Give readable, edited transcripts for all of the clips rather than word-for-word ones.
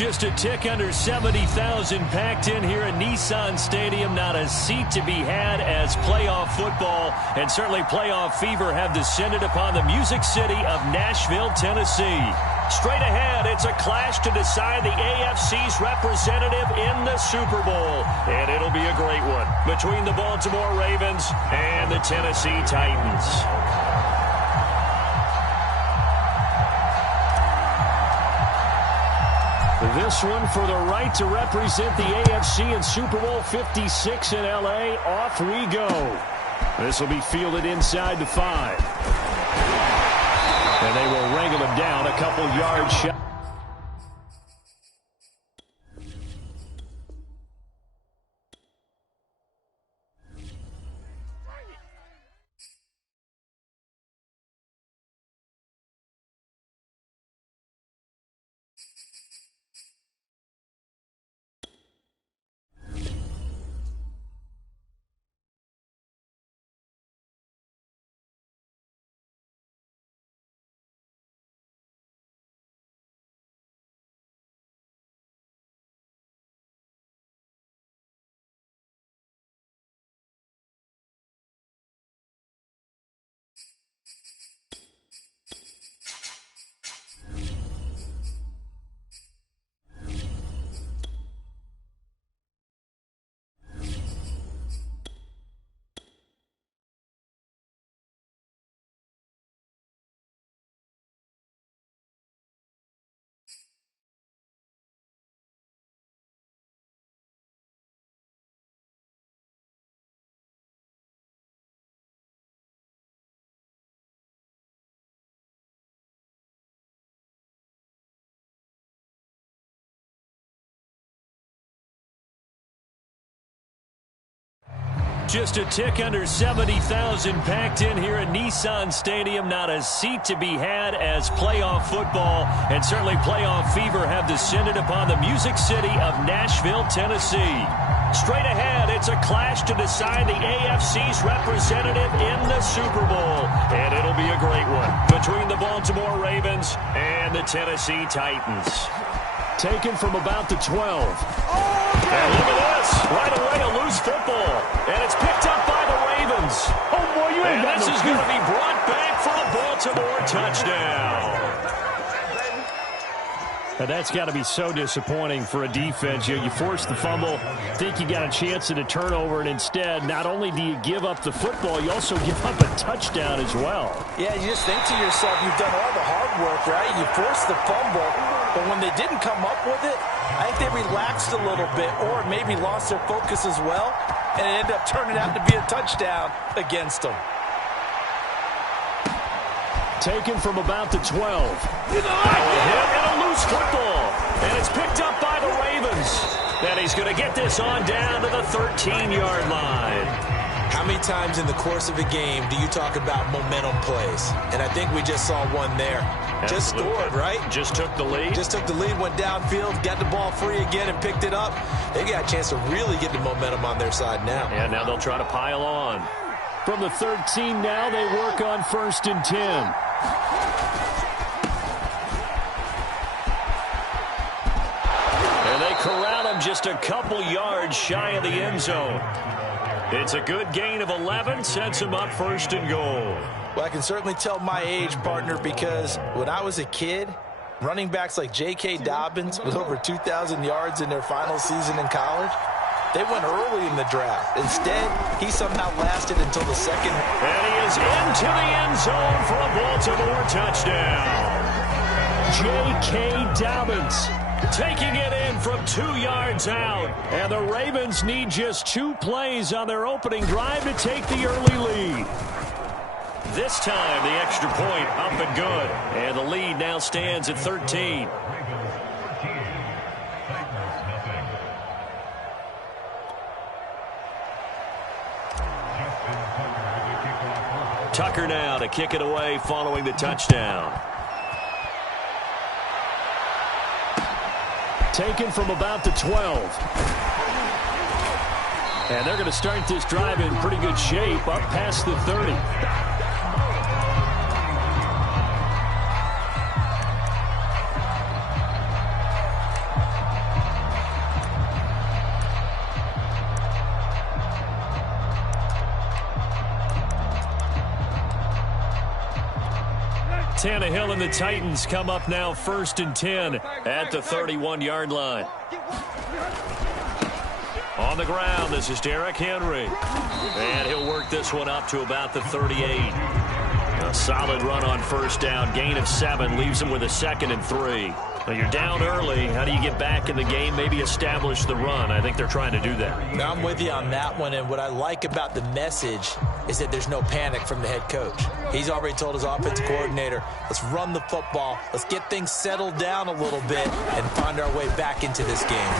Just a tick under 70,000 packed in here at Nissan Stadium. Not a seat to be had as playoff football and certainly playoff fever have descended upon the Music City of Nashville, Tennessee. Straight ahead, it's a clash to decide the AFC's representative in the Super Bowl. And it'll be a great one between the Baltimore Ravens and the Tennessee Titans. This one for the right to represent the AFC in Super Bowl 56 in L.A. Off we go. This will be fielded inside the 5. And they will wrangle him down a couple yards shy. Just a tick under 70,000 packed in here at Nissan Stadium. Not a seat to be had as playoff football and certainly playoff fever have descended upon the Music City of Nashville, Tennessee. Straight ahead, it's a clash to decide the AFC's representative in the Super Bowl. And it'll be a great one between the Baltimore Ravens and the Tennessee Titans. Taken from about the 12. And look at this. Right away, a loose football. And it's picked up by the Ravens. Oh, boy, you ain't got no. This is going to be brought back for a Baltimore touchdown. Now that's got to be so disappointing for a defense. You force the fumble, think you got a chance at a turnover, and instead, not only do you give up the football, you also give up a touchdown as well. Yeah, you just think to yourself, you've done all the hard work, right? You forced the fumble, but when they didn't come up with it, I think they relaxed a little bit or maybe lost their focus as well, and it ended up turning out to be a touchdown against them. Taken from about the 12. And a loose football. And it's picked up by the Ravens. And he's going to get this on down to the 13-yard line. How many times in the course of a game do you talk about momentum plays? And I think we just saw one there. Absolutely. Just scored, right? Just took the lead. Just took the lead, went downfield, got the ball free again and picked it up. They got a chance to really get the momentum on their side now. And now they'll try to pile on. From the 13 now, they work on 1st and 10. And they corral him just a couple yards shy of the end zone. It's a good gain of 11, sets him up 1st and goal. Well, I can certainly tell my age, partner, because when I was a kid, running backs like J.K. Dobbins with over 2,000 yards in their final season in college, they went early in the draft. Instead, he somehow lasted until the second. And he is into the end zone for a Baltimore touchdown. J.K. Dobbins taking it in from 2 yards out. And the Ravens need just 2 plays on their opening drive to take the early lead. This time, the extra point up and good. And the lead now stands at 13. Tucker now to kick it away following the touchdown. Taken from about the 12. And they're going to start this drive in pretty good shape up past the 30. Tannehill and the Titans come up now 1st and 10 at the 31-yard line. On the ground, this is Derrick Henry. And he'll work this one up to about the 38. A solid run on 1st down. Gain of 7 leaves him with a 2nd and 3. Well, you're down early. How do you get back in the game? Maybe establish the run. I think they're trying to do that. Now, I'm with you on that one, and what I like about the message is that there's no panic from the head coach. He's already told his offensive coordinator, let's run the football, let's get things settled down a little bit and find our way back into this game.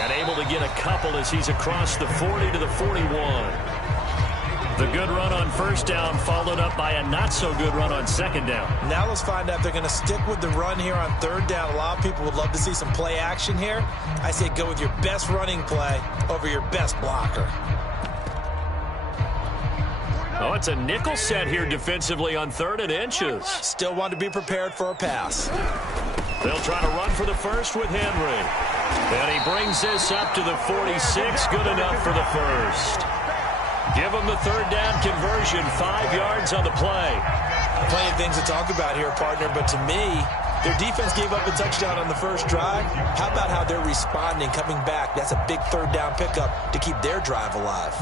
And able to get a couple as he's across the 40 to the 41. The good run on 1st down followed up by a not-so-good run on 2nd down. Now let's find out if they're going to stick with the run here on 3rd down. A lot of people would love to see some play action here. I say go with your best running play over your best blocker. Oh, it's a nickel set here defensively on 3rd and inches. Still want to be prepared for a pass. They'll try to run for the 1st with Henry. And he brings this up to the 46. Good enough for the 1st. Give them the 3rd down conversion, 5 yards on the play. Plenty of things to talk about here, partner, but to me, their defense gave up a touchdown on the 1st drive. How about how they're responding, coming back? That's a big 3rd down pickup to keep their drive alive.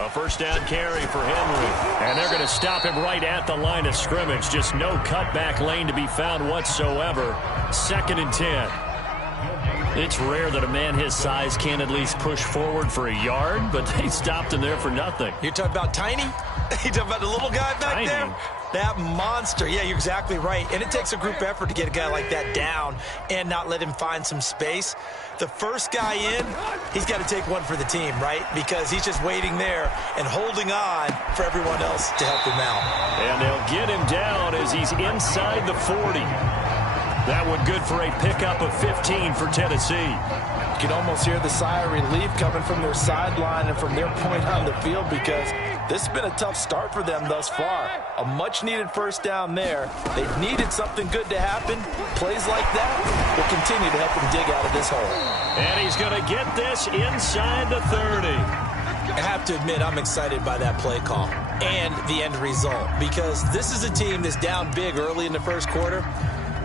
A 1st down carry for Henry. And they're going to stop him right at the line of scrimmage. Just no cutback lane to be found whatsoever. 2nd and 10. It's rare that a man his size can at least push forward for a yard, but they stopped him there for nothing. You're talking about Tiny? You're talking about the little guy back there? That monster. Yeah, you're exactly right. And it takes a group effort to get a guy like that down and not let him find some space. The first guy in, he's got to take one for the team, right? Because he's just waiting there and holding on for everyone else to help him out. And they'll get him down as he's inside the 40. That one good for a pickup of 15 for Tennessee. You can almost hear the sigh of relief coming from their sideline and from their point on the field because this has been a tough start for them thus far. A much-needed 1st down there. They needed something good to happen. Plays like that will continue to help them dig out of this hole. And he's going to get this inside the 30. I have to admit, I'm excited by that play call and the end result because this is a team that's down big early in the 1st quarter.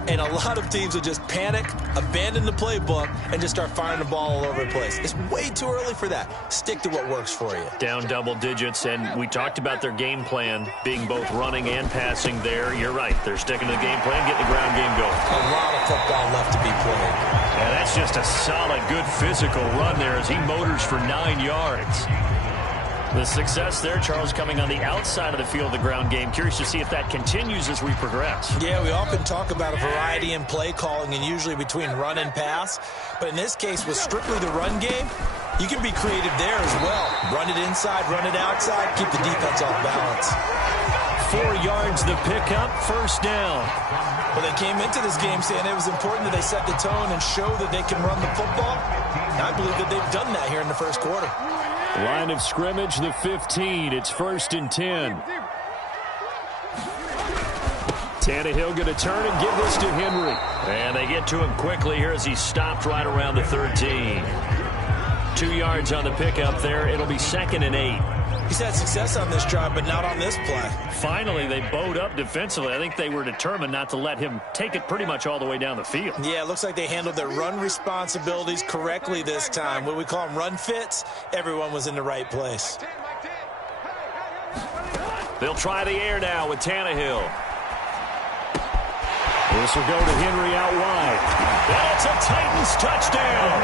And a lot of teams will just panic, abandon the playbook, and just start firing the ball all over the place. It's way too early for that. Stick to what works for you. Down double digits, and we talked about their game plan being both running and passing there. You're right. They're sticking to the game plan, getting the ground game going. A lot of football left to be played. And that's just a solid, good physical run there as he motors for 9 yards. The success there, Charles, coming on the outside of the field, the ground game. Curious to see if that continues as we progress. Yeah, we often talk about a variety in play calling and usually between run and pass. But in this case, with strictly the run game, you can be creative there as well. Run it inside, run it outside, keep the defense off balance. 4 yards the pickup, 1st down. Well, they came into this game saying it was important that they set the tone and show that they can run the football. And I believe that they've done that here in the 1st quarter. Line of scrimmage, the 15. It's 1st and 10. Tannehill going to turn and give this to Henry. And they get to him quickly here as he stopped right around the 13. 2 yards on the pickup there. It'll be 2nd and 8. He's had success on this drive, but not on this play. Finally, they bowed up defensively. I think they were determined not to let him take it pretty much all the way down the field. Yeah, it looks like they handled their run responsibilities correctly this time. What we call them run fits, everyone was in the right place. They'll try the air now with Tannehill. This will go to Henry out wide. That's a Titans touchdown.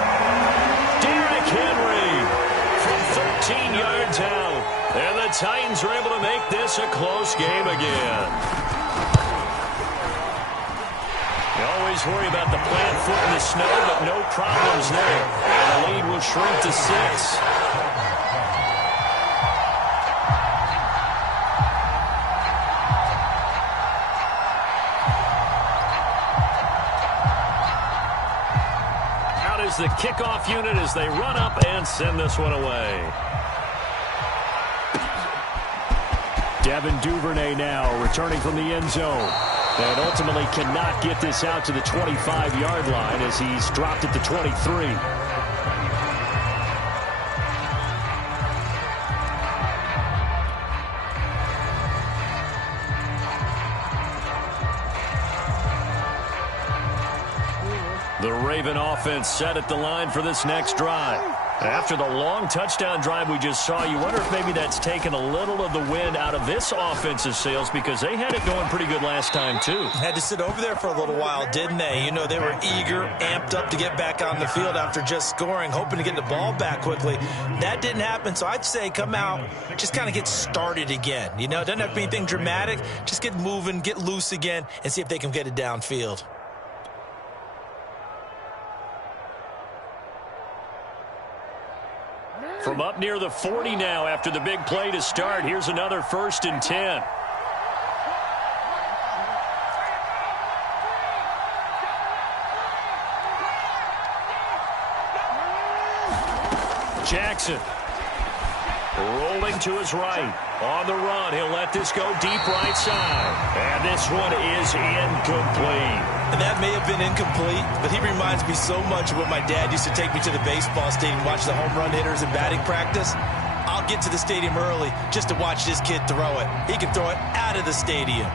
Derrick Henry from 13 yards out. And the Titans are able to make this a close game again. You always worry about the plant foot in the snow, but no problems there. And the lead will shrink to 6. Out is the kickoff unit as they run up and send this one away. Devin Duvernay now returning from the end zone. And ultimately cannot get this out to the 25-yard line as he's dropped at the 23. The Raven offense set at the line for this next drive. After the long touchdown drive we just saw, you wonder if maybe that's taken a little of the wind out of this offensive sails because they had it going pretty good last time, too. Had to sit over there for a little while, didn't they? You know, they were eager, amped up to get back on the field after just scoring, hoping to get the ball back quickly. That didn't happen, so I'd say come out, just kind of get started again. You know, it doesn't have to be anything dramatic. Just get moving, get loose again, and see if they can get it downfield. From up near the 40 now after the big play to start. Here's another 1st and 10. Jackson rolling to his right. On the run, he'll let this go deep right side. And this one is incomplete. And that may have been incomplete, but he reminds me so much of when my dad used to take me to the baseball stadium, watch the home run hitters and batting practice. I'll get to the stadium early just to watch this kid throw it. He can throw it out of the stadium.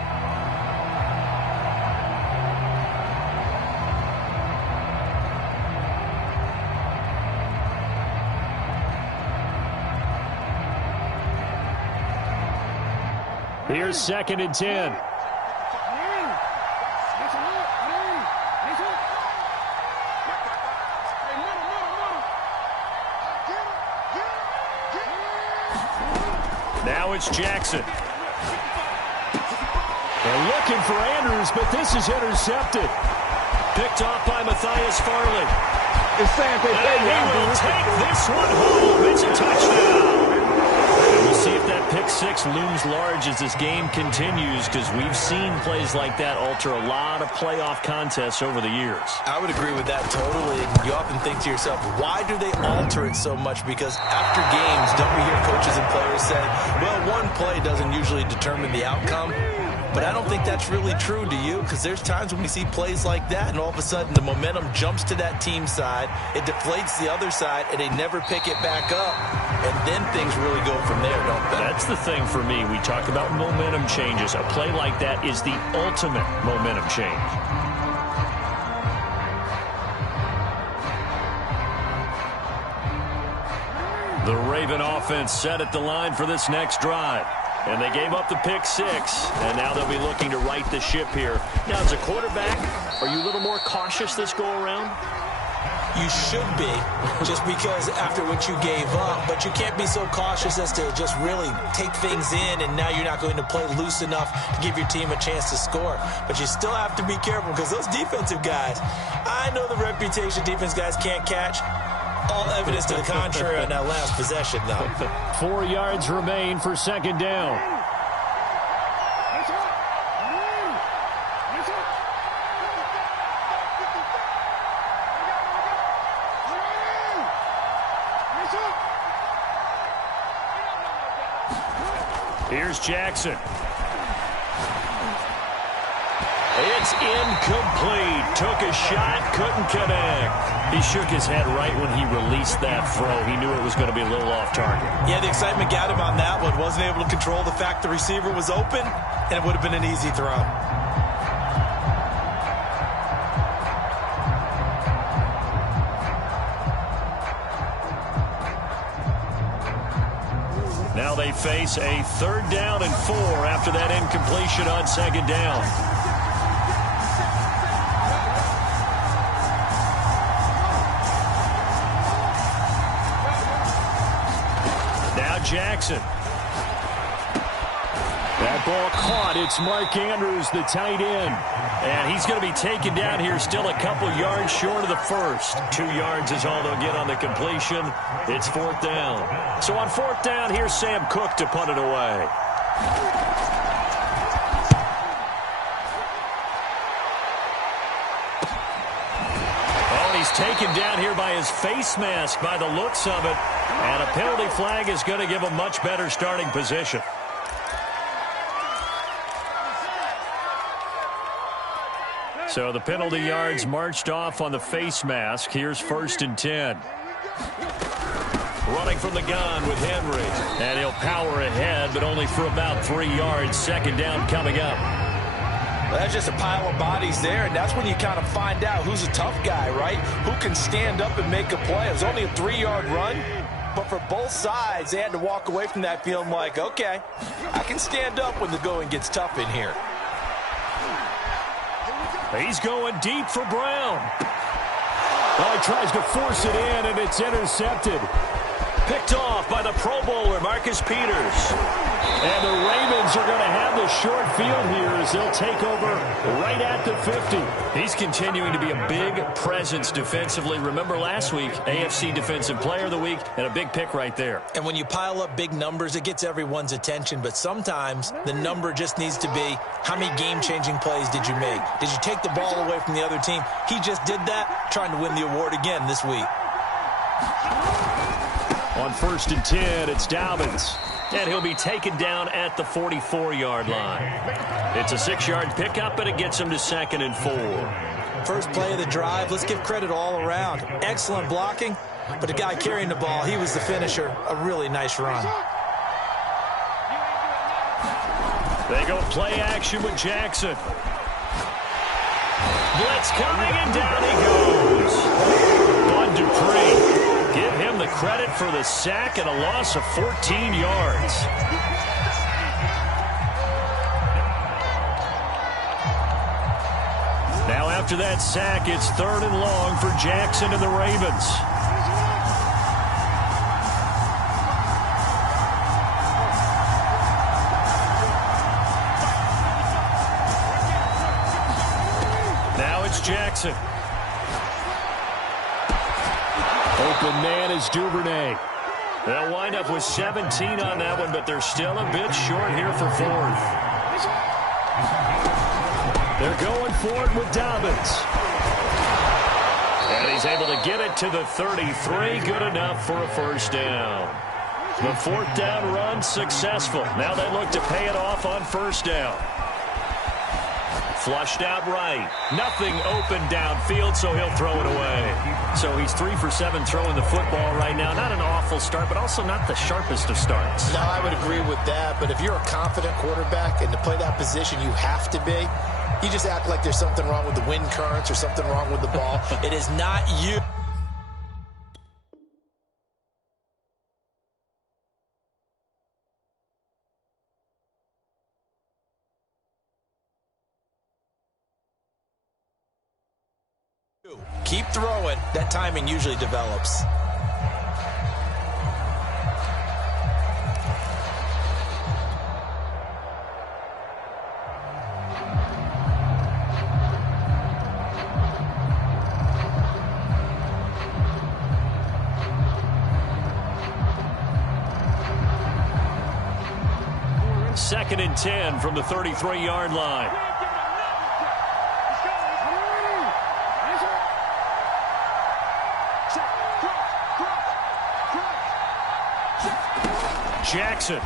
Here's 2nd and 10. Now it's Jackson. They're looking for Andrews, but this is intercepted. Picked off by Matthias Farley. It's saying they And he will take this one home. It's a touchdown. And we'll see if that pick six looms large as this game continues, because we've seen plays like that alter a lot of playoff contests over the years. I would agree with that totally. You often think to yourself, why do they alter it so much? Because after games, don't we hear coaches and players say, well, one play doesn't usually determine the outcome? But I don't think that's really true, do you? Because there's times when we see plays like that, and all of a sudden the momentum jumps to that team side, it deflates the other side, and they never pick it back up, and then things really go from there, don't they? That's the thing for me. We talk about momentum changes. A play like that is the ultimate momentum change. The Raven offense set at the line for this next drive. And they gave up the pick six, and now they'll be looking to right the ship here. Now, as a quarterback, are you a little more cautious this go-around? You should be, just because after what you gave up, but you can't be so cautious as to just really take things in, and now you're not going to play loose enough to give your team a chance to score. But you still have to be careful, because those defensive guys, I know the reputation defense guys can't catch. All evidence to the contrary on that last possession, though. 4 yards remain for 2nd down. Here's Jackson. It's incomplete. Took a shot, couldn't connect. He shook his head right when he released that throw. He knew it was going to be a little off target. Yeah, the excitement got him on that one. Wasn't able to control the fact the receiver was open, and it would have been an easy throw. Now they face a 3rd down and 4 after that incompletion on 2nd down. Jackson. That ball caught. It's Mark Andrews, the tight end. And he's going to be taken down here, still a couple yards short of the first. 2 yards is all they'll get on the completion. It's 4th down. So on 4th down, here's Sam Cook to punt it away. He's taken down here by his face mask by the looks of it. And a penalty flag is going to give a much better starting position. So the penalty yards marched off on the face mask. Here's 1st and 10. Running from the gun with Henry. And he'll power ahead, but only for about 3 yards. 2nd down coming up. Well, that's just a pile of bodies there, and that's when you kind of find out who's a tough guy, right? Who can stand up and make a play. It was only a 3-yard run, but for both sides, they had to walk away from that feeling like, okay, I can stand up when the going gets tough in here. He's going deep for Brown. Well, he tries to force it in, and it's intercepted. Picked off by the Pro Bowler, Marcus Peters. And the Ravens are going to have the short field here as they'll take over right at the 50. He's continuing to be a big presence defensively. Remember last week, AFC Defensive Player of the Week, and a big pick right there. And when you pile up big numbers, it gets everyone's attention. But sometimes the number just needs to be, how many game-changing plays did you make? Did you take the ball away from the other team? He just did that, trying to win the award again this week. On 1st and 10, it's Dobbins. And he'll be taken down at the 44-yard line. It's a 6-yard pickup, and it gets him to 2nd and 4. First play of the drive, let's give credit all around. Excellent blocking, but the guy carrying the ball, he was the finisher. A really nice run. They go play action with Jackson. Blitz coming, and down he goes. Bud Dupree. Give him the credit for the sack and a loss of 14 yards. Now after that sack, it's 3rd and long for Jackson and the Ravens. Now it's Jackson. Open man is Duvernay. They'll wind up with 17 on that one, but they're still a bit short here for 4th. They're going for it with Dobbins. And he's able to get it to the 33. Good enough for a 1st down. The 4th down run successful. Now they look to pay it off on 1st down. Flushed out right. Nothing open downfield, so he'll throw it away. So he's 3 for 7 throwing the football right now. Not an awful start, but also not the sharpest of starts. No, I would agree with that. But if you're a confident quarterback and to play that position, you have to be. You just act like there's something wrong with the wind currents or something wrong with the ball. It is not you. Keep throwing. That timing usually develops. Second and 10 from the 33-yard line. Jackson.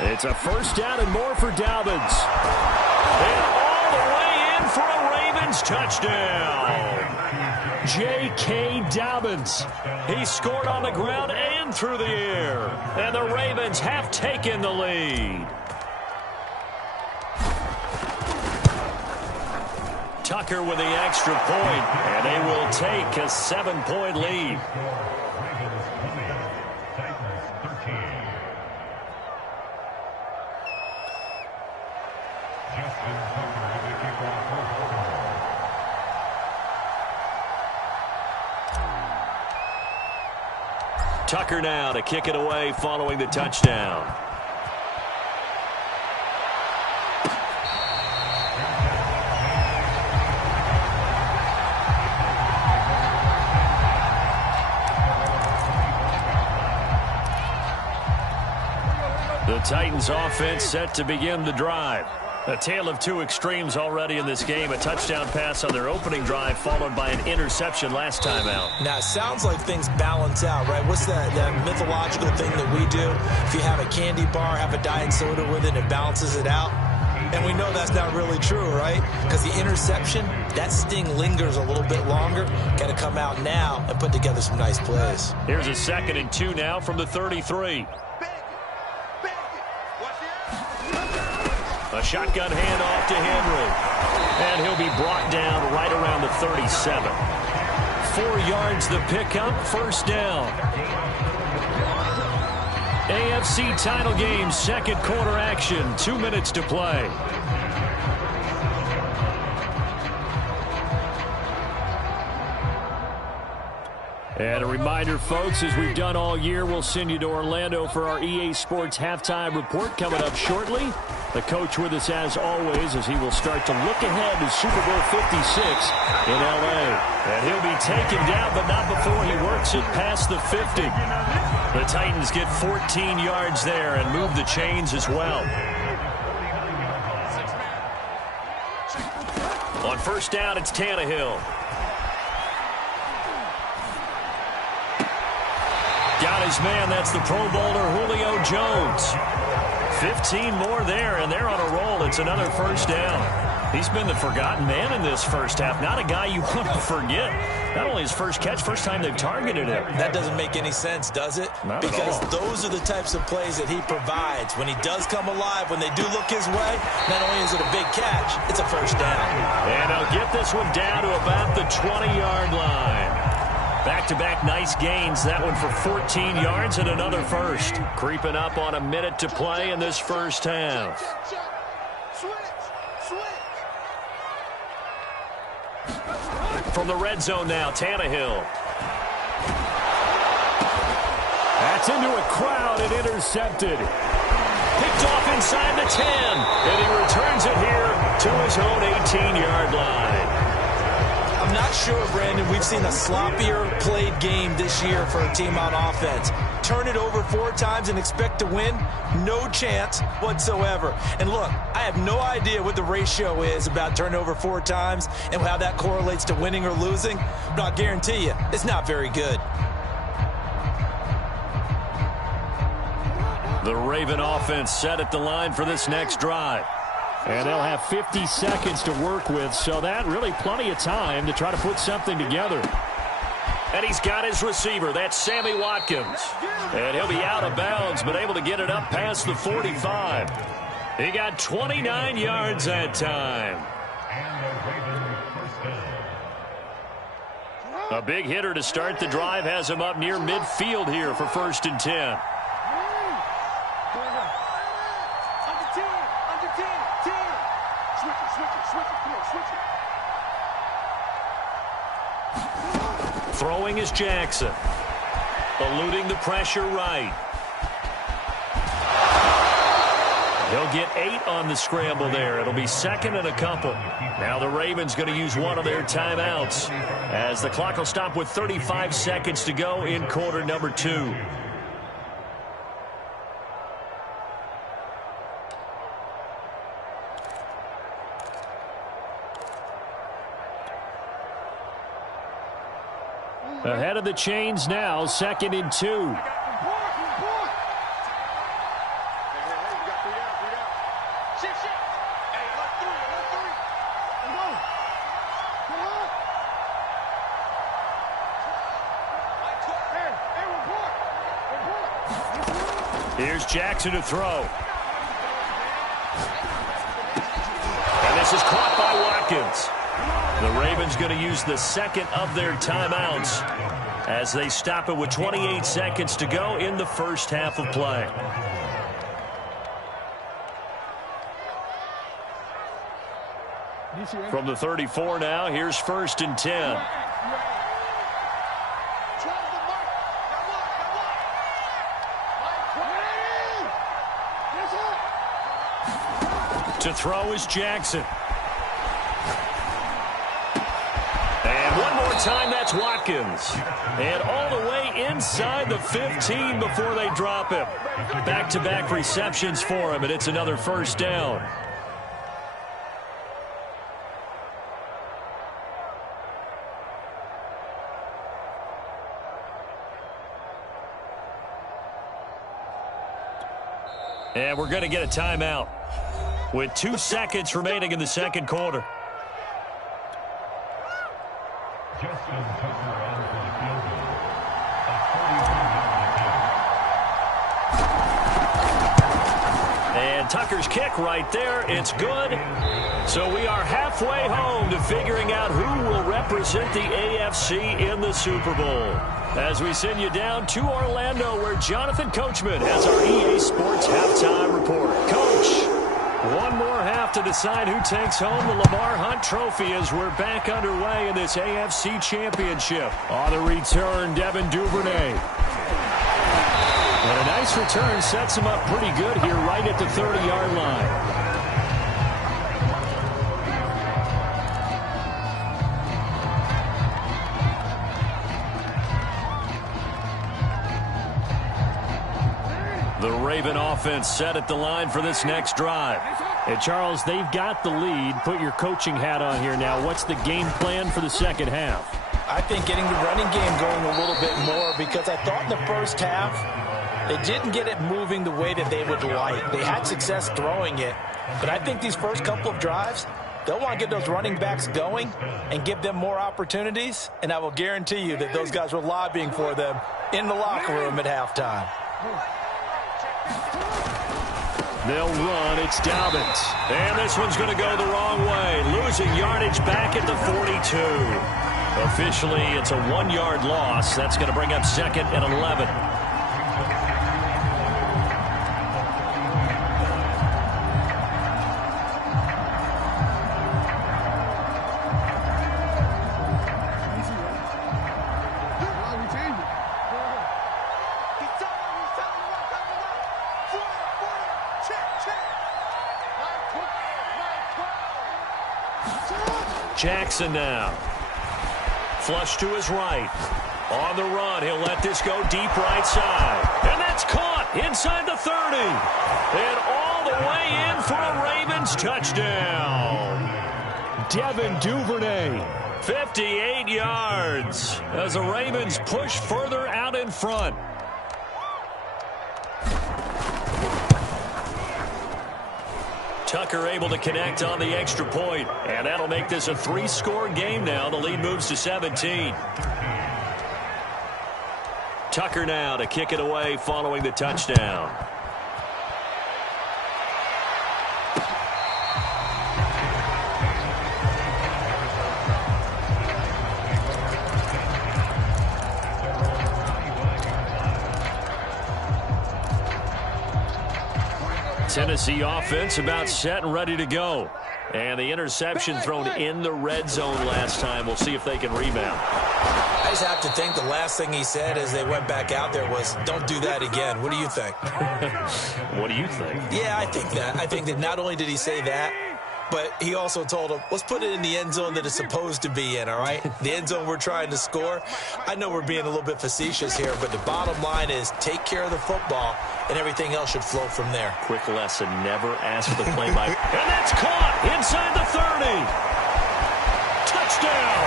It's a 1st down and more for Dobbins. And all the way in for a Ravens touchdown. J.K. Dobbins. He scored on the ground and through the air. And the Ravens have taken the lead. Tucker with the extra point, and they will take a 7-point lead. Tucker now to kick it away following the touchdown. The Titans offense set to begin the drive. A tale of two extremes already in this game. A touchdown pass on their opening drive followed by an interception last time out. Now, it sounds like things balance out, right? What's that mythological thing that we do? If you have a candy bar, have a diet soda with it, it balances it out. And we know that's not really true, right? Because the interception, that sting lingers a little bit longer. Got to come out now and put together some nice plays. Here's a 2nd and 2 now from the 33. A shotgun handoff to Henry. And he'll be brought down right around the 37. 4 yards the pickup, first down. AFC title game, 2nd quarter action, 2 minutes to play. And a reminder, folks, as we've done all year, we'll send you to Orlando for our EA Sports halftime report coming up shortly. The coach with us as always as he will start to look ahead to Super Bowl 56 in L.A. And he'll be taken down, but not before he works it past the 50. The Titans get 14 yards there and move the chains as well. On first down, it's Tannehill. Got his man. That's the Pro Bowler Julio Jones. 15 more there, and they're on a roll. It's another first down. He's been the forgotten man in this first half. Not a guy you want to forget. Not only his first catch, first time they've targeted him. That doesn't make any sense, does it? Not because at all. Those are the types of plays that he provides. When he does come alive, when they do look his way, not only is it a big catch, it's a first down. And they'll get this one down to about the 20-yard line. Back-to-back nice gains. That one for 14 yards and another first. Creeping up on a minute to play in this first half. From the red zone now, Tannehill. That's into a crowd and intercepted. Picked off inside the 10. And he returns it here to his own 18-yard line. I'm not sure, Brandon, we've seen a sloppier played game this year for a team on offense. Turn it over 4 times and expect to win? No chance whatsoever. And look, I have no idea what the ratio is about turning over 4 times and how that correlates to winning or losing, but I'll guarantee you, it's not very good. The Raven offense set at the line for this next drive. And they'll have 50 seconds to work with, so that really plenty of time to try to put something together. And he's got his receiver. That's Sammy Watkins. And he'll be out of bounds, but able to get it up past the 45. He got 29 yards that time. A big hitter to start the drive has him up near midfield here for 1st and 10. Throwing is Jackson. Eluding the pressure right. He'll get 8 on the scramble there. It'll be 2nd and a couple. Now the Ravens going to use one of their timeouts as the clock will stop with 35 seconds to go in quarter number 2. Ahead of the chains now, 2nd and 2. Here's Jackson to throw. And this is caught by Watkins. The Ravens going to use the 2nd of their timeouts as they stop it with 28 seconds to go in the first half of play. From the 34 now, here's 1st and 10. To throw is Jackson. And one more time, that's Watkins. And all the way inside the 15 before they drop him. Back-to-back receptions for him, and it's another first down. And we're going to get a timeout. with 2 seconds remaining in the second quarter. And Tucker's kick right there. It's good. So we are halfway home to figuring out who will represent the AFC in the Super Bowl. As we send you down to Orlando, where Jonathan Coachman has our EA Sports halftime report. Coach, one more half to decide who takes home the Lamar Hunt Trophy as we're back underway in this AFC Championship. On the return, Devin Duvernay. And a nice return sets him up pretty good here right at the 30-yard line. The Raven offense set at the line for this next drive. And Charles, they've got the lead. Put your coaching hat on here now. What's the game plan for the second half? I think getting the running game going a little bit more, because I thought in the first half they didn't get it moving the way that they would like. They had success throwing it, but I think these first couple of drives, they'll want to get those running backs going and give them more opportunities, and I will guarantee you that those guys were lobbying for them in the locker room at halftime. They'll run. It's Dobbins. And this one's going to go the wrong way. Losing yardage back at the 42. Officially, it's a 1-yard loss. That's going to bring up 2nd and 11. Jackson now. Flush to his right. On the run, he'll let this go deep right side. And that's caught inside the 30. And all the way in for a Ravens touchdown. Devin Duvernay, 58 yards as the Ravens push further out in front. Tucker able to connect on the extra point, and that'll make this a 3-score game now. The lead moves to 17. Tucker now to kick it away following the touchdown. Tennessee offense about set and ready to go. And the interception thrown in the red zone last time. We'll see if they can rebound. I just have to think the last thing he said as they went back out there was, don't do that again. What do you think? What do you think? Yeah, I think that. I think that not only did he say that, but he also told him, let's put it in the end zone that it's supposed to be in, all right? The end zone we're trying to score. I know we're being a little bit facetious here, but the bottom line is take care of the football, and everything else should flow from there. Quick lesson, never ask the play-by. And that's caught inside the 30. Touchdown.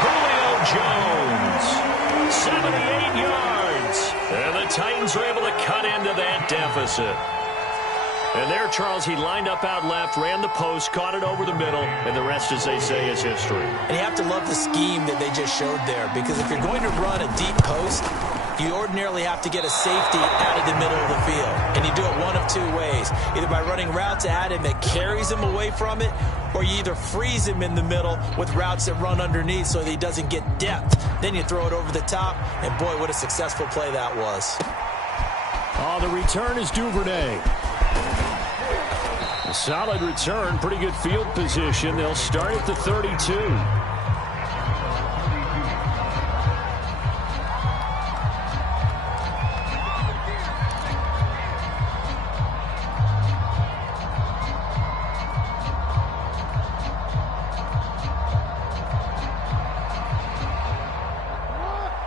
Julio Jones, 78 yards. And the Titans are able to cut into that deficit. And there, Charles, he lined up out left, ran the post, caught it over the middle, and the rest, as they say, is history. And you have to love the scheme that they just showed there, because if you're going to run a deep post, you ordinarily have to get a safety out of the middle of the field. And you do it one of two ways, either by running routes at him that carries him away from it, or you either freeze him in the middle with routes that run underneath so that he doesn't get depth. Then you throw it over the top, and boy, what a successful play that was. On the return is Duvernay. A solid return, pretty good field position. They'll start at the 32.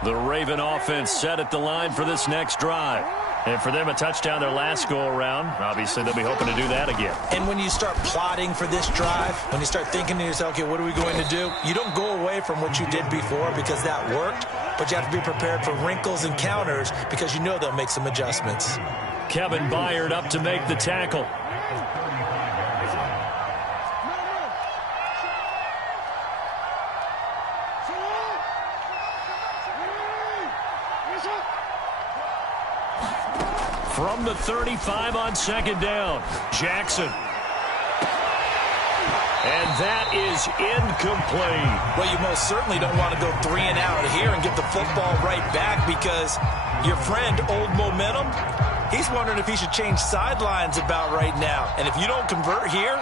The Raven offense set at the line for this next drive. And for them, a touchdown their last go-around. Obviously, they'll be hoping to do that again. And when you start plotting for this drive, when you start thinking to yourself, okay, what are we going to do? You don't go away from what you did before because that worked, but you have to be prepared for wrinkles and counters because you know they'll make some adjustments. Kevin Byard up to make the tackle. From the 35 on second down, Jackson. And that is incomplete. Well, you most certainly don't want to go 3 and out here and get the football right back, because your friend, Old Momentum, he's wondering if he should change sidelines about right now. And if you don't convert here,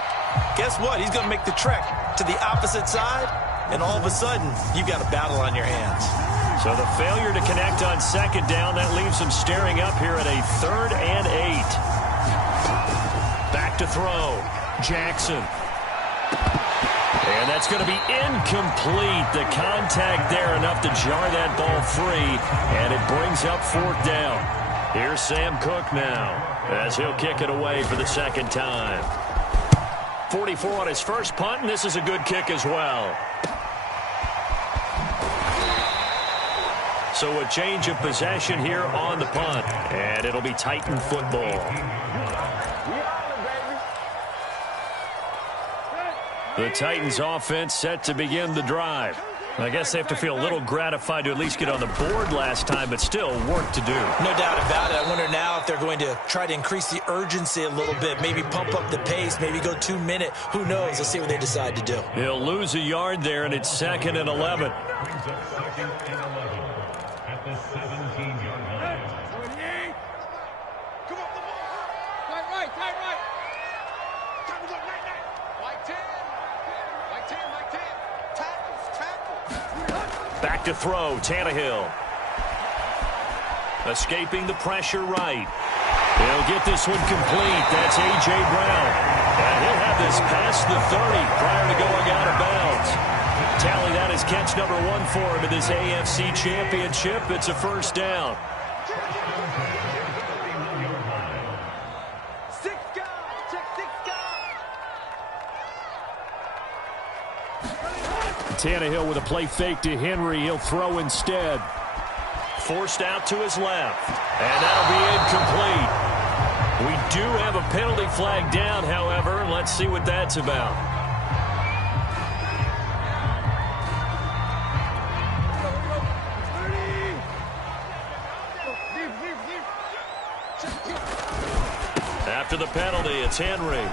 guess what? He's going to make the trek to the opposite side, and all of a sudden, you've got a battle on your hands. So the failure to connect on second down, that leaves him staring up here at a 3rd and 8. Back to throw, Jackson. And that's going to be incomplete. The contact there enough to jar that ball free, and it brings up 4th down. Here's Sam Cook now, as he'll kick it away for the second time. 44 on his first punt, and this is a good kick as well. So a change of possession here on the punt, and it'll be Titan football. The Titans offense set to begin the drive. I guess they have to feel a little gratified to at least get on the board last time, but still work to do. No doubt about it. I wonder now if they're going to try to increase the urgency a little bit, maybe pump up the pace, maybe go 2 minute. Who knows? Let's see what they decide to do. He'll lose a yard there, and it's 2nd and 11. At the 17-yard line. Come on, right. Back to throw, Tannehill. Escaping the pressure right. He'll get this one complete. That's A.J. Brown. And he'll have this past the 30 prior to going out of bounds. Tally that is catch number 1 for him in this AFC Championship. It's a 1st down. Tannehill with a play fake to Henry. He'll throw instead. Forced out to his left. And that'll be incomplete. We do have a penalty flag down, however. Let's see what that's about. After the penalty, it's Henry.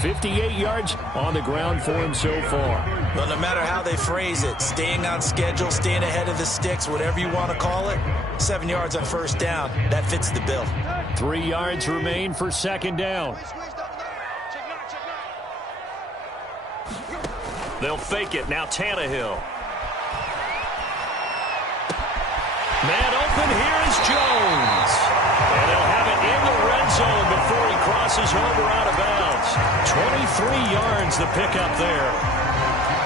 58 yards on the ground for him so far. Well, no matter how they phrase it, staying on schedule, staying ahead of the sticks, whatever you want to call it, 7 yards on 1st down, that fits the bill. 3 yards remain for 2nd down. They'll fake it. Now Tannehill. Man open, here is Jones. And they'll have it in the red zone before he crosses over out of bounds. 23 yards the pickup there.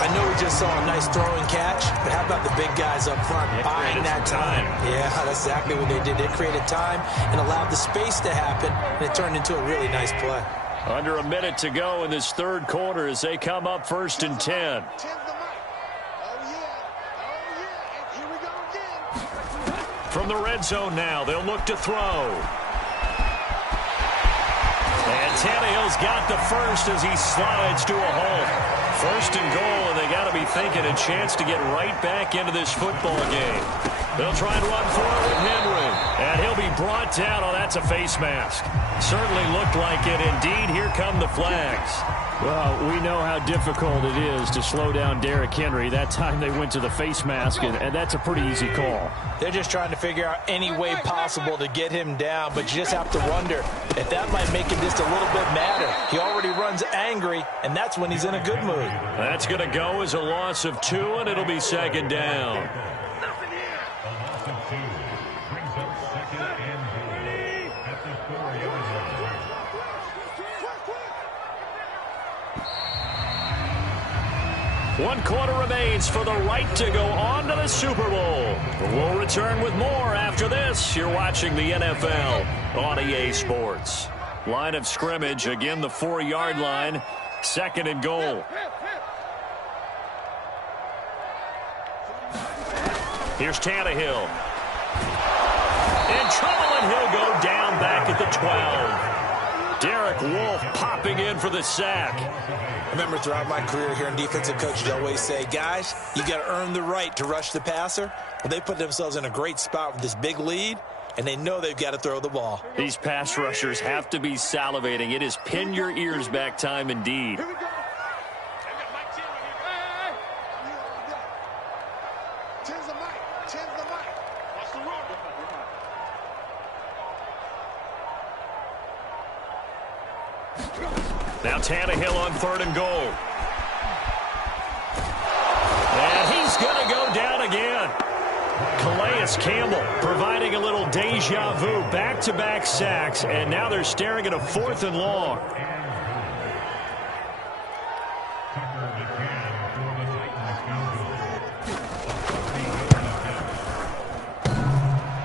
I know we just saw a nice throwing catch, but how about the big guys up front buying that time? Yeah, that's exactly what they did. They created time and allowed the space to happen, and it turned into a really nice play. Under a minute to go in this 3rd quarter as they come up 1st and 10. From the red zone now, they'll look to throw. And Tannehill's got the first as he slides to a halt. 1st and goal, and they got to be thinking a chance to get right back into this football game. They'll try and run for it with Henry. And he'll be brought down. Oh, that's a face mask. Certainly looked like it. Indeed, here come the flags. Well, we know how difficult it is to slow down Derrick Henry. That time they went to the face mask, and that's a pretty easy call. They're just trying to figure out any way possible to get him down, but you just have to wonder if that might make him just a little bit madder. He already runs angry, and that's when he's in a good mood. That's going to go as a loss of 2, and it'll be 2nd down. Brings up 2nd and goal at the 4-yard line. One quarter remains for the right to go on to the Super Bowl. We'll return with more after this. You're watching the NFL on EA Sports. Line of scrimmage, again the 4-yard line. 2nd and goal. Here's Tannehill. In trouble, and he'll go down back at the 12. Derek Wolfe popping in for the sack. I remember throughout my career here in defensive coaches always say, guys, you got to earn the right to rush the passer. Well, they put themselves in a great spot with this big lead. and they know they've got to throw the ball. These pass rushers have to be salivating. It is pin your ears back time indeed. Now Tannehill on 3rd and goal. And he's going to go down again. Calais Campbell providing a little deja vu. Back-to-back sacks, and now they're staring at a 4th and long.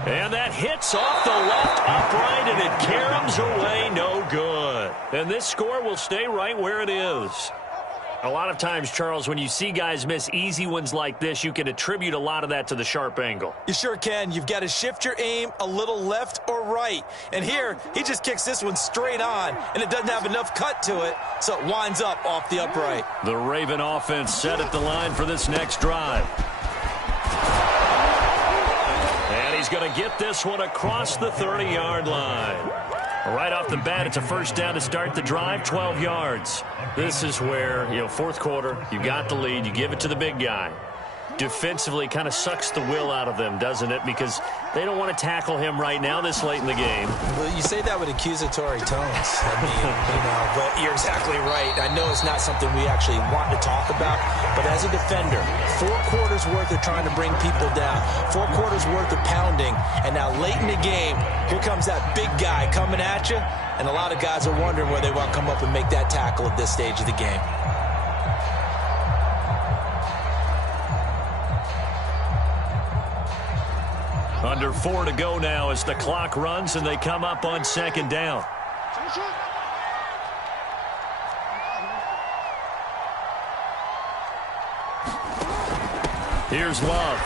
And that hits off the left upright, and it caroms away, no good. And this score will stay right where it is. A lot of times, Charles, when you see guys miss easy ones like this, you can attribute a lot of that to the sharp angle. You sure can. You've got to shift your aim a little left or right. And here, he just kicks this one straight on, and it doesn't have enough cut to it, so it winds up off the upright. The Raven offense set at the line for this next drive. And he's going to get this one across the 30-yard line. Right off the bat, it's a first down to start the drive, 12 yards. This is where, fourth quarter, you got the lead, you give it to the big guy. Defensively kind of sucks the will out of them, doesn't it? Because they don't want to tackle him right now this late in the game. Well, you say that with accusatory tones. I mean, but you're exactly right. I know it's not something we actually want to talk about, but as a defender, 4 quarters worth of trying to bring people down, 4 quarters worth of pounding, and now late in the game, here comes that big guy coming at you, and a lot of guys are wondering where they want to come up and make that tackle at this stage of the game. Under 4 to go now as the clock runs and they come up on 2nd down. Here's Love.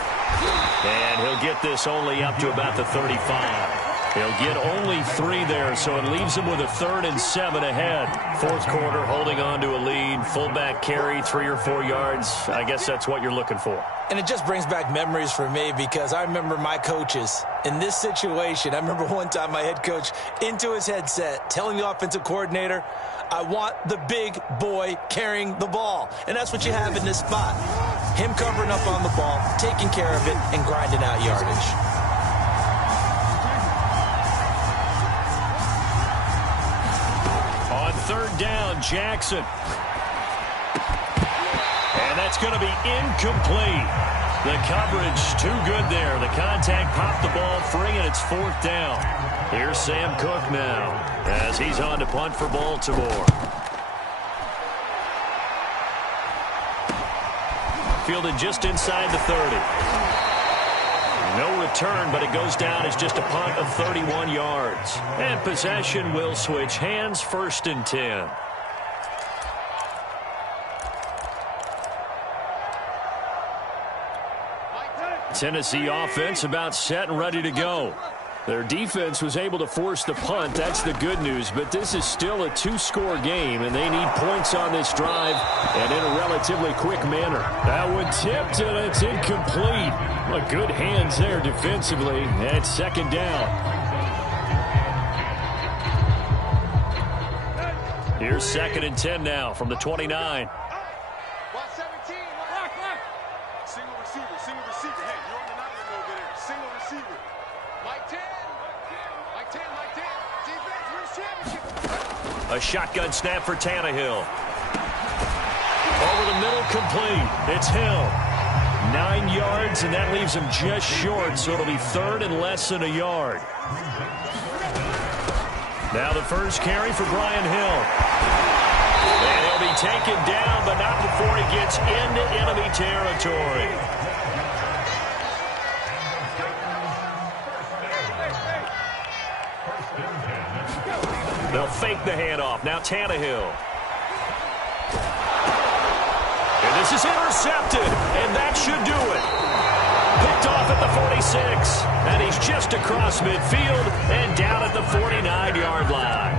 And he'll get this only up to about the 35. He'll get only 3 there, so it leaves him with a 3rd and 7 ahead. 4th quarter, holding on to a lead. Fullback carry, 3 or 4 yards. I guess that's what you're looking for. And it just brings back memories for me because I remember my coaches in this situation. I remember one time my head coach into his headset telling the offensive coordinator, I want the big boy carrying the ball. And that's what you have in this spot. Him covering up on the ball, taking care of it, and grinding out yardage. On 3rd down, Jackson. And that's going to be incomplete. The coverage too good there. The contact popped the ball free, and it's 4th down. Here's Sam Cook now as he's on to punt for Baltimore. Fielded just inside the 30. No return, but it goes down as just a punt of 31 yards. And possession will switch hands, 1st and 10. Tennessee offense about set and ready to go. Their defense was able to force the punt. That's the good news, but this is still a 2-score game, and they need points on this drive and in a relatively quick manner. That one tipped, and it's incomplete. Well, good hands there defensively at 2nd down. Here's 2nd and 10 now from the 29. A shotgun snap for Tannehill. Over the middle, complete. It's Hill. 9 yards, and that leaves him just short, so it'll be 3rd and less than a yard. Now the first carry for Brian Hill. And he'll be taken down, but not before he gets into enemy territory. They'll fake the handoff. Now Tannehill. And this is intercepted, and that should do it. Picked off at the 46, and he's just across midfield and down at the 49-yard line.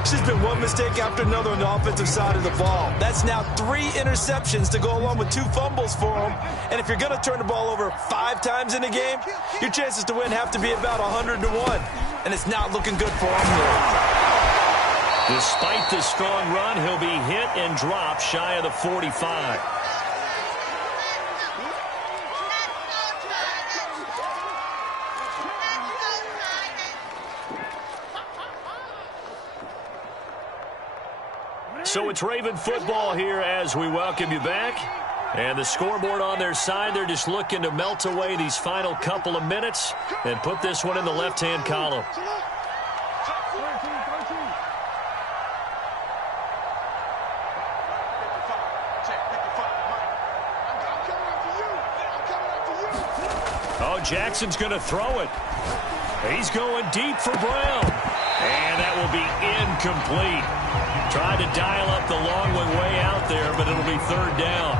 It's just been one mistake after another on the offensive side of the ball. That's now 3 interceptions to go along with 2 fumbles for him. And if you're going to turn the ball over 5 times in a game, your chances to win have to be about 100 to 1. And it's not looking good for him here. Despite the strong run, he'll be hit and dropped shy of the 45. So it's Raven football here as we welcome you back. And the scoreboard on their side, they're just looking to melt away these final couple of minutes and put this one in the left-hand column. Oh, Jackson's going to throw it. He's going deep for Brown. And that will be incomplete. Tried to dial up the long way out there, but it'll be 3rd down.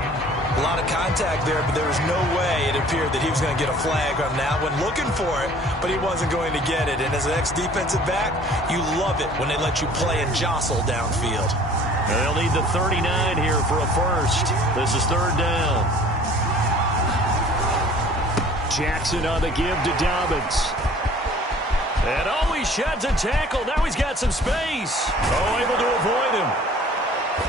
A lot of contact there, but there was no way it appeared that he was going to get a flag on that one. Looking for it, but he wasn't going to get it. And as an ex-defensive back, you love it when they let you play and jostle downfield. And they'll need the 39 here for a first. This is 3rd down. Jackson on the give to Dobbins. And oh, he sheds a tackle. Now he's got some space. Oh, able to avoid him.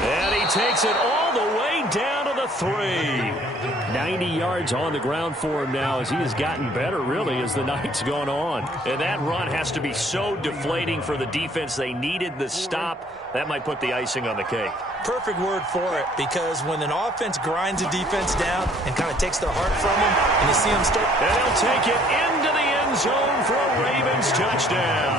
And he takes it all the way down to the 3. 90 yards on the ground for him now as he has gotten better, really, as the night's gone on. And that run has to be so deflating for the defense. They needed the stop. That might put the icing on the cake. Perfect word for it, because when an offense grinds a defense down and kind of takes their heart from them, and you see them start... And he'll take it into the end zone for a Ravens touchdown.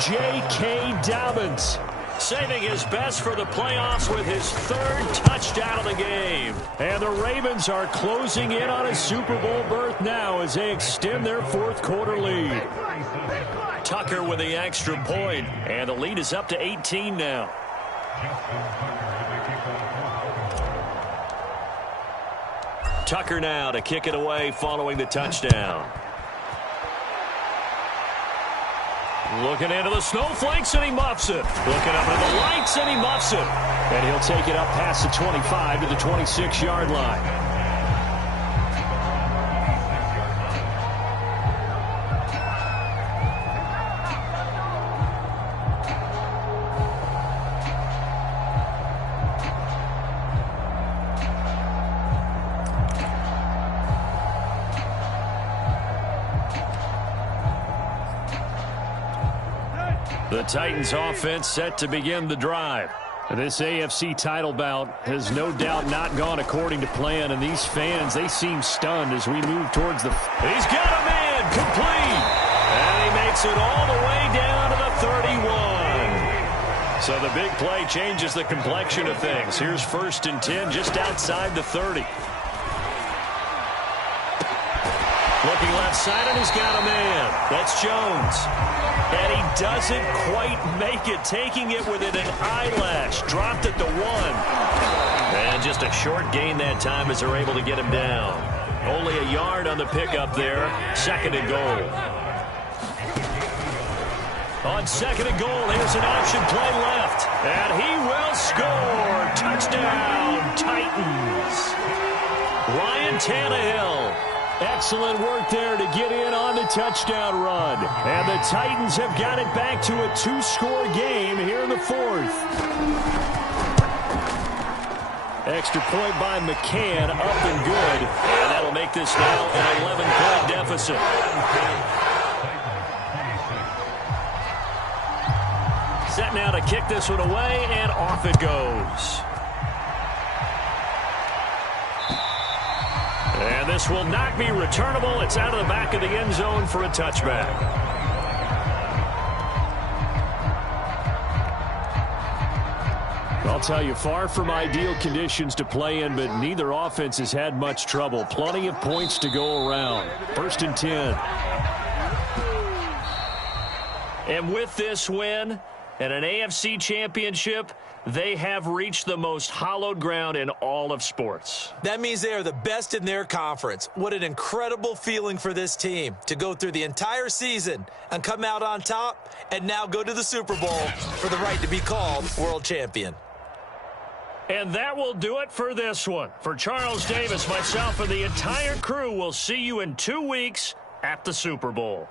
J.K. Dobbins saving his best for the playoffs with his 3rd touchdown of the game. And the Ravens are closing in on a Super Bowl berth now as they extend their 4th quarter lead. Tucker with the extra point, and the lead is up to 18 now. Tucker now to kick it away following the touchdown. Looking into the snowflakes, and he muffs it. Looking up into the lights, and he muffs it. And he'll take it up past the 25 to the 26-yard line. The Titans offense set to begin the drive. This AFC title bout has no doubt not gone according to plan, and these fans, they seem stunned as we move towards the... He's got a man, complete! And he makes it all the way down to the 31. So the big play changes the complexion of things. Here's 1st and 10 just outside the 30. Looking left side, and he's got a man. That's Jones. And he doesn't quite make it, taking it within an eyelash. Dropped at the 1. And just a short gain that time as they're able to get him down. Only a yard on the pickup there. 2nd and goal. On 2nd and goal, here's an option play left. And he will score. Touchdown, Titans. Ryan Tannehill. Excellent work there to get in on the touchdown run. And the Titans have got it back to a 2-score game here in the 4th. Extra point by McCann, up and good. And that'll make this now an 11-point deficit. Set now to kick this one away, and off it goes. And this will not be returnable. It's out of the back of the end zone for a touchback. I'll tell you, far from ideal conditions to play in, but neither offense has had much trouble. Plenty of points to go around. 1st and 10. And with this win, And an AFC championship, they have reached the most hallowed ground in all of sports. That means they are the best in their conference. What an incredible feeling for this team to go through the entire season and come out on top and now go to the Super Bowl for the right to be called world champion. And that will do it for this one. For Charles Davis, myself, and the entire crew, we'll see you in 2 weeks at the Super Bowl.